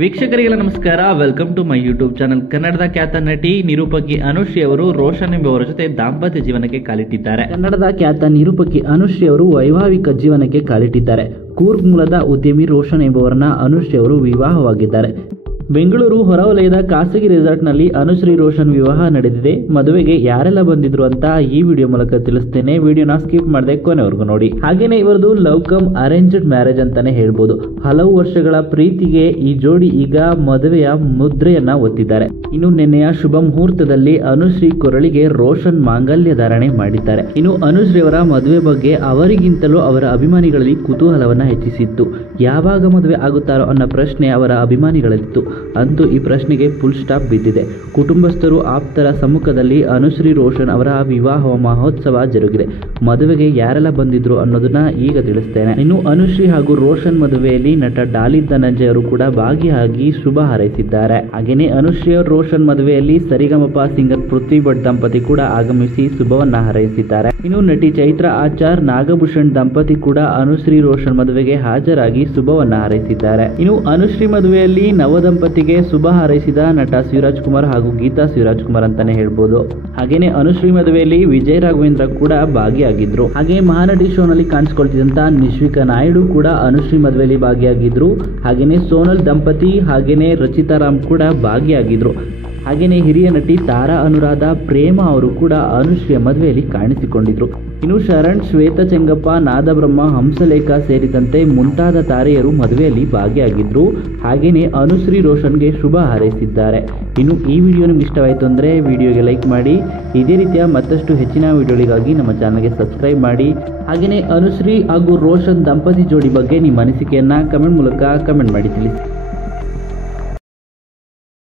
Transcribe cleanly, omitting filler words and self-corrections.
ವೀಕ್ಷಕರಿಗೆಲ್ಲ ನಮಸ್ಕಾರ. Welcome to my YouTube channel. ಕನ್ನಡದ ಖ್ಯಾತ ನಟಿ ನಿರೂಪಕಿ ಅನುಶ್ರೀ ಅವರು ರೋಷನ್ ಎಂಬುವರ ಜೊತೆ ದಾಂಪತ್ಯ ಜೀವನಕ್ಕೆ ಕಾಲಿಟ್ಟಿದ್ದಾರೆ. ಕನ್ನಡದ ಖ್ಯಾತ ನಿರೂಪಕಿ ಅನುಶ್ರೀ ಅವರು ವೈವಾಹಿಕ ಜೀವನಕ್ಕೆ ಕಾಲಿಟ್ಟಿದ್ದಾರೆ. ಕೂರ್ಗ್ ಮೂಲದ ಉದ್ಯಮಿ ರೋಷನ್ ಎಂಬುವರನ್ನ ಅನುಶ್ರೀ ಅವರು ವಿವಾಹವಾಗಿದ್ದಾರೆ. ಬೆಂಗಳೂರು ಹೊರವಲಯದ ಖಾಸಗಿ ರೆಸಾರ್ಟ್ನಲ್ಲಿ ಅನುಶ್ರೀ ರೋಷನ್ ವಿವಾಹ ನಡೆದಿದೆ. ಮದುವೆಗೆ ಯಾರೆಲ್ಲ ಬಂದಿದ್ರು ಅಂತ ಈ ವಿಡಿಯೋ ಮೂಲಕ ತಿಳಿಸ್ತೇನೆ. ವಿಡಿಯೋನ ಸ್ಕಿಪ್ ಮಾಡದೆ ಕೊನೆವರೆಗೂ ನೋಡಿ. ಹಾಗೇನೆ ಇವರದು ಲವ್ ಕಮ್ ಅರೇಂಜ್ಡ್ ಮ್ಯಾರೇಜ್ ಅಂತಾನೆ ಹೇಳ್ಬೋದು. ಹಲವು ವರ್ಷಗಳ ಪ್ರೀತಿಗೆ ಈ ಜೋಡಿ ಈಗ ಮದುವೆಯ ಮುದ್ರೆಯನ್ನ ಒತ್ತಿದ್ದಾರೆ. ಇನ್ನು ನಿನ್ನೆಯ ಶುಭ ಮುಹೂರ್ತದಲ್ಲಿ ಅನುಶ್ರೀ ಕೊರಳಿಗೆ ರೋಷನ್ ಮಾಂಗಲ್ಯ ಧಾರಣೆ ಮಾಡಿದ್ದಾರೆ. ಇನ್ನು ಅನುಶ್ರೀ ಅವರ ಮದುವೆ ಬಗ್ಗೆ ಅವರಿಗಿಂತಲೂ ಅವರ ಅಭಿಮಾನಿಗಳಲ್ಲಿ ಕುತೂಹಲವನ್ನ ಹೆಚ್ಚಿಸಿತ್ತು. ಯಾವಾಗ ಮದುವೆ ಆಗುತ್ತಾರೋ ಅನ್ನೋ ಪ್ರಶ್ನೆ ಅವರ ಅಭಿಮಾನಿಗಳಲ್ಲಿತ್ತು. ಅಂತೂ ಈ ಪ್ರಶ್ನೆಗೆ ಫುಲ್ ಸ್ಟಾಪ್ ಬಿದ್ದಿದೆ. ಕುಟುಂಬಸ್ಥರು ಆಪ್ತರ ಸಮ್ಮುಖದಲ್ಲಿ ಅನುಶ್ರೀ ರೋಷನ್ ಅವರ ವಿವಾಹ ಮಹೋತ್ಸವ ಜರುಗಿದೆ. ಮದುವೆಗೆ ಯಾರೆಲ್ಲ ಬಂದಿದ್ರು ಅನ್ನೋದನ್ನ ಈಗ ತಿಳಿಸ್ತೇನೆ. ಇನ್ನು ಅನುಶ್ರೀ ಹಾಗೂ ರೋಷನ್ ಮದುವೆಯಲ್ಲಿ ನಟ ಡಾಲಿ ಧನಂಜಯ ಅವರು ಕೂಡ ಭಾಗಿಯಾಗಿ ಶುಭ ಹಾರೈಸಿದ್ದಾರೆ. ಹಾಗೇನೆ ಅನುಶ್ರೀ ಅವರು ರೋಷನ್ ಮದುವೆಯಲ್ಲಿ ಸರಿಗಮಪ ಸಿಂಗರ್ ಪೃಥ್ವಿ ಭಟ್ ದಂಪತಿ ಕೂಡ ಆಗಮಿಸಿ ಶುಭವನ್ನ ಹಾರೈಸಿದ್ದಾರೆ. ಇನ್ನು ನಟಿ ಚೈತ್ರ ಆಚಾರ್ ನಾಗಭೂಷಣ್ ದಂಪತಿ ಕೂಡ ಅನುಶ್ರೀ ರೋಷನ್ ಮದುವೆಗೆ ಹಾಜರಾಗಿ ಶುಭವನ್ನ ಹಾರೈಸಿದ್ದಾರೆ. ಇನ್ನು ಅನುಶ್ರೀ ಮದುವೆಯಲ್ಲಿ ನವದಂಪತಿಗೆ ಶುಭ ಹಾರೈಸಿದ ನಟ ಶಿವರಾಜ್ ಕುಮಾರ್ ಹಾಗೂ ಗೀತಾ ಶಿವರಾಜ್ ಕುಮಾರ್ ಅಂತಾನೆ ಹೇಳ್ಬೋದು. ಹಾಗೇನೆ ಅನುಶ್ರೀ ಮದುವೆಯಲ್ಲಿ ವಿಜಯ್ ರಾಘವೇಂದ್ರ ಕೂಡ ಭಾಗಿಯಾಗಿದ್ರು. ಹಾಗೆ ಮಹಾನಟಿ ಶೋನಲ್ಲಿ ಕಾಣಿಸಿಕೊಳ್ತಿದ್ದಂತ ನಿಶ್ವಿಕಾ ನಾಯ್ಡು ಕೂಡ ಅನುಶ್ರೀ ಮದುವೆಯಲ್ಲಿ ಭಾಗಿಯಾಗಿದ್ರು. ಹಾಗೇನೆ ಸೋನಲ್ ದಂಪತಿ ಹಾಗೇನೆ ರಚಿತಾ ರಾಮ್ ಕೂಡ ಭಾಗಿಯಾಗಿದ್ರು. ಹಾಗೇನೆ ಹಿರಿಯ ನಟಿ ತಾರಾ ಅನುರಾಧ ಪ್ರೇಮ ಅವರು ಕೂಡ ಅನುಶ್ರೀಯ ಮದುವೆಯಲ್ಲಿ ಕಾಣಿಸಿಕೊಂಡಿದ್ರು. ಇನ್ನು ಶರಣ್, ಶ್ವೇತಾ ಚೆಂಗಪ್ಪ, ನಾದಬ್ರಹ್ಮ, ಹಂಸಲೇಖ ಸೇರಿದಂತೆ ಮುಂತಾದ ತಾರೆಯರು ಮದುವೆಯಲ್ಲಿ ಭಾಗಿಯಾಗಿದ್ರು. ಹಾಗೇನೆ ಅನುಶ್ರೀ ರೋಷನ್ಗೆ ಶುಭ ಹಾರೈಸಿದ್ದಾರೆ. ಇನ್ನು ಈ ವಿಡಿಯೋ ನಿಮ್ಗೆ ಇಷ್ಟವಾಯಿತು ಅಂದರೆ ವಿಡಿಯೋಗೆ ಲೈಕ್ ಮಾಡಿ. ಇದೇ ರೀತಿಯ ಮತ್ತಷ್ಟು ಹೆಚ್ಚಿನ ವಿಡಿಯೋಗಳಿಗಾಗಿ ನಮ್ಮ ಚಾನಲ್ಗೆ ಸಬ್ಸ್ಕ್ರೈಬ್ ಮಾಡಿ. ಹಾಗೆಯೇ ಅನುಶ್ರೀ ಹಾಗೂ ರೋಷನ್ ದಂಪತಿ ಜೋಡಿ ಬಗ್ಗೆ ನಿಮ್ಮ ಅನಿಸಿಕೆಯನ್ನು ಕಮೆಂಟ್ ಮೂಲಕ ಕಮೆಂಟ್ ಮಾಡಿ ತಿಳಿಸಿ.